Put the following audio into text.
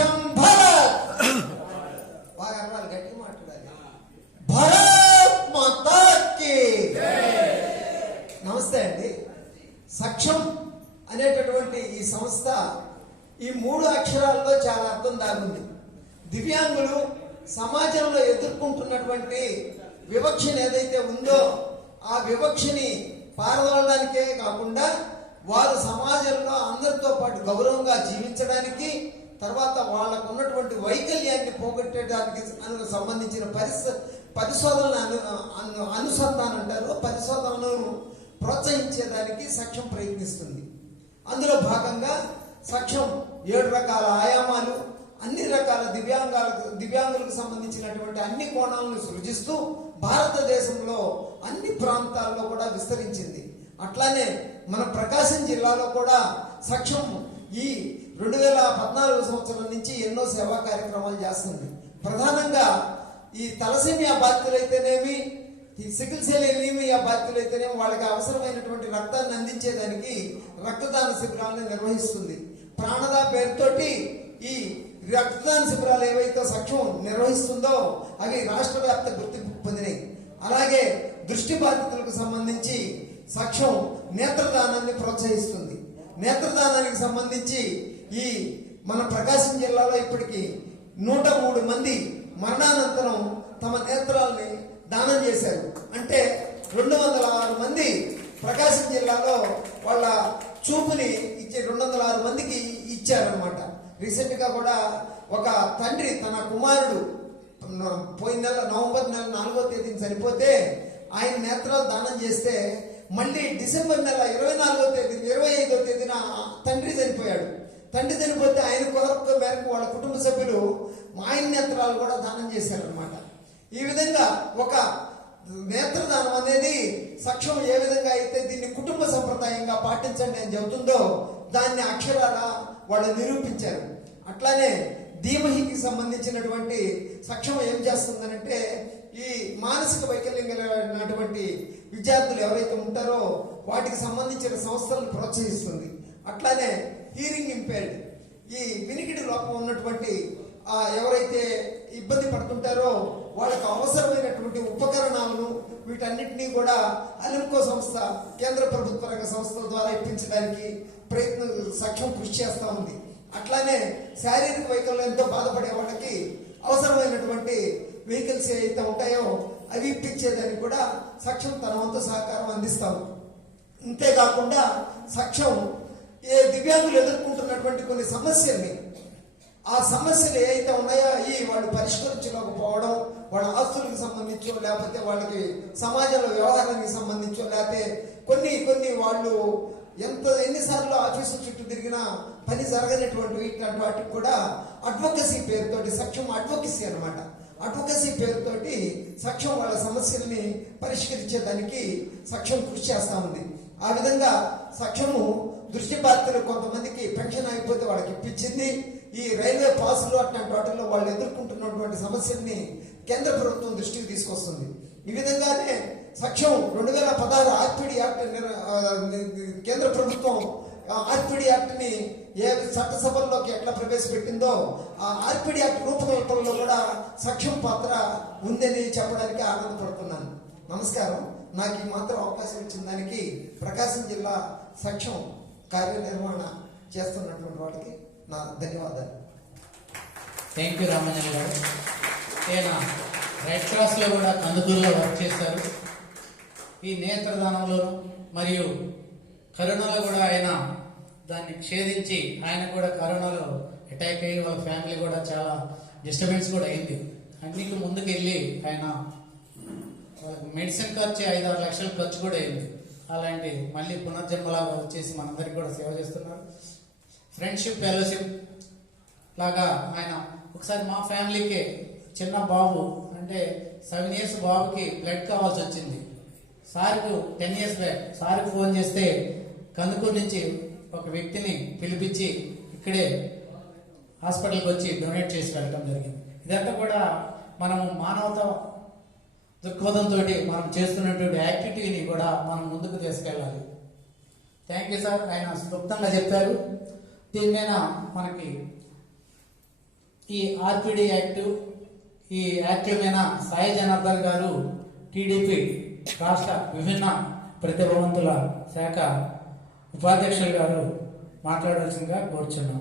సక్షం భారత్. బాగా అన్నారు, గట్టిగా మాట్లాడాలి. భారత్ మాతాకి. నమస్తే అండి. సక్షం అనేటటువంటి ఈ సంస్థ ఈ 3 అక్షరాల్లో చాలా అర్థం దాగుంది. దివ్యాంగులు సమాజంలో ఎదుర్కొంటున్నటువంటి వివక్షను ఏదైతే ఉందో ఆ వివక్షని పారదోలడానికే కాకుండా వారు సమాజంలో అందరితో పాటు గౌరవంగా జీవించడానికి, తర్వాత వాళ్ళకు ఉన్నటువంటి వైకల్యాన్ని పోగొట్టడానికి సంబంధించిన పరిశోధనలు అనుసంధానం అంటారు, పరిశోధనలను ప్రోత్సహించేదానికి సక్షం ప్రయత్నిస్తుంది. అందులో భాగంగా సక్షం 7 రకాల ఆయామాలు, అన్ని రకాల దివ్యాంగులకు సంబంధించినటువంటి అన్ని కోణాలను సృజిస్తూ భారతదేశంలో అన్ని ప్రాంతాల్లో కూడా విస్తరించింది. అట్లానే మన ప్రకాశం జిల్లాలో కూడా సక్షం ఈ 2014 సంవత్సరం నుంచి ఎన్నో సేవా కార్యక్రమాలు చేస్తుంది. ప్రధానంగా ఈ తలసేమియా బాధితులైతేనేమి, ఈ సికిల్ సెల్ ఎనీమియా బాధితులైతేనేమి వాళ్ళకి అవసరమైనటువంటి రక్తాన్ని అందించేదానికి రక్తదాన శిబిరాలను నిర్వహిస్తుంది. ప్రాణదా పేరుతోటి ఈ రక్తదాన శిబిరాలు ఏవైతే సక్షం నిర్వహిస్తుందో అవి రాష్ట్ర వ్యాప్త గుర్తింపు పొందినాయి. అలాగే దృష్టి బాధితులకు సంబంధించి సక్షం నేత్రదానాన్ని ప్రోత్సహిస్తుంది. నేత్రదానానికి సంబంధించి ఈ మన ప్రకాశం జిల్లాలో ఇప్పటికీ 103 మంది మరణానంతరం తమ నేత్రాలని దానం చేశారు. అంటే 206 మంది ప్రకాశం జిల్లాలో వాళ్ళ చూపుని ఇచ్చే 206 మందికి ఇచ్చారనమాట. రీసెంట్ గా కూడా ఒక తండ్రి తన కుమారుడు పోయిన నెల నవంబర్ నెల 4వ తేదీని చనిపోతే ఆయన నేత్రాలు దానం చేస్తే మళ్ళీ డిసెంబర్ నెల 25వ తేదీన తండ్రి చనిపోయాడు. తండ్రి చనిపోతే ఆయన కొరకు మేరకు వాళ్ళ కుటుంబ సభ్యులు ఆయన నేత్రాలు కూడా దానం చేశారనమాట. ఈ విధంగా ఒక నేత్రదానం అనేది సక్షం ఏ విధంగా అయితే దీన్ని కుటుంబ సంప్రదాయంగా పాటించండి అని చెబుతుందో దాన్ని అక్షరాల వాళ్ళు నిరూపించారు. అట్లానే ధీమహికి సంబంధించినటువంటి సక్షం ఏం చేస్తుందనంటే ఈ మానసిక వైకల్యం కలిగినటువంటి విద్యార్థులు ఎవరైతే ఉంటారో వాటికి సంబంధించిన సంస్థలను ప్రోత్సహిస్తుంది. అట్లానే హీరింగ్ ఇంపైర్డ్, ఈ వినికిడి లోపం ఉన్నటువంటి ఎవరైతే ఇబ్బంది పడుతుంటారో వాళ్ళకు అవసరమైనటువంటి ఉపకరణాలను వీటన్నిటినీ కూడా అలింకో సంస్థ, కేంద్ర ప్రభుత్వ రంగ సంస్థల ద్వారా ఇప్పించడానికి సక్షం కృషి చేస్తూ ఉంది. అట్లానే శారీరక వైకల్యంతో బాధపడే వాళ్ళకి అవసరమైనటువంటి వెహికల్స్ ఏవైతే ఉంటాయో అవి ఇప్పించేదానికి కూడా సక్షం తన వంతు సహకారం అందిస్తాము. ఇంతేకాకుండా సక్షం దివ్యాంగులు ఎదుర్కొంటున్నటువంటి కొన్ని సమస్యల్ని, ఆ సమస్యలు ఏవైతే ఉన్నాయో అవి వాళ్ళు పరిష్కరించలేకపోవడం, వాళ్ళ ఆస్తులకు సంబంధించో లేకపోతే వాళ్ళకి సమాజంలో వ్యవహారానికి సంబంధించో లేకపోతే కొన్ని వాళ్ళు ఎన్నిసార్లు ఆఫీసు చుట్టూ తిరిగినా పని జరగనటువంటి ఇట్లాంటి వాటికి కూడా అడ్వొకసీ పేరుతోటి సక్షం అడ్వొకసీ అనమాట, అడ్వొకసీ పేరుతోటి సక్షం వాళ్ళ సమస్యల్ని పరిష్కరించేదానికి సక్షం కృషి చేస్తా ఉంది. ఆ విధంగా సక్షము దృష్టి బాధితులు కొంతమందికి పెన్షన్ అయిపోతే వాళ్ళకి ఇప్పించింది. ఈ రైల్వే పాసులు అట్లాంటి వాటిల్లో వాళ్ళు ఎదుర్కొంటున్నటువంటి సమస్యల్ని కేంద్ర ప్రభుత్వం దృష్టికి తీసుకొస్తుంది. ఈ విధంగానే సక్షం 2016 ఆర్పిడి యాక్ట్ కేంద్ర ప్రభుత్వం ఆర్పిడి యాక్ట్ ని ఏ చట్టసభల్లోకి ఎట్లా ప్రవేశపెట్టిందో ఆ ఆర్పిడి యాక్ట్ రూపకల్పనలో కూడా సక్షం పాత్ర ఉందని చెప్పడానికి ఆనందపడుతున్నాను. నమస్కారం. నాకు ఈ మాత్రం అవకాశం ఇచ్చిన దానికి ప్రకాశం జిల్లా సక్షం కార్యనిర్వహణ చేస్తున్నటువంటి వాళ్ళకి నా ధన్యవాదాలు. థ్యాంక్ యూ రామంజన్ గారు. ఈయన రెడ్ క్రాస్లో కూడా కందుకూరులో వర్క్ చేశారు. ఈ నేత్రదానంలో మరియు కరోనాలో కూడా ఆయన దాన్ని ఛేదించి ఆయన కూడా కరోనాలో అటాక్ అయ్యి వాళ్ళ ఫ్యామిలీ కూడా చాలా డిస్టర్బెన్స్ కూడా అయింది. అన్నిటి ముందుకు వెళ్ళి ఆయన మెడిసిన్ ఖర్చు 5-6 లక్షలు ఖర్చు కూడా అయింది. అలాంటి మళ్ళీ పునర్జన్మలాగా వచ్చేసి మనందరికీ కూడా సేవ చేస్తున్నారు. ఫ్రెండ్షిప్ ఫెలోషిప్ లాగా ఆయన ఒకసారి మా ఫ్యామిలీకి చిన్న బాబు అంటే 7 years బాబుకి బ్లడ్ కావాల్సి వచ్చింది. సార్కు 10 years బ్యాక్ సార్కు ఫోన్ చేస్తే కందుకూరు నుంచి ఒక వ్యక్తిని పిలిపించి ఇక్కడే హాస్పిటల్కి వచ్చి డొనేట్ చేసి వెళ్ళడం జరిగింది. ఇదంతా కూడా మనము మానవత దృక్పథంతో మనం చేస్తున్నటువంటి యాక్టివిటీని కూడా మనం ముందుకు తీసుకెళ్ళాలి. Thank you sir. ఆయన క్లుప్తంగా చెప్పారు. దీని మీద మనకి ఈ ఆర్పిడి యాక్ట్, ఈ యాక్ట్ల మీద సాయి జనార్దన్ గారు టీడీపీ రాష్ట్ర విభిన్న ప్రతిభావంతుల శాఖ ఉపాధ్యక్షులు గారు మాట్లాడాల్సిందిగా కోరుచున్నాం.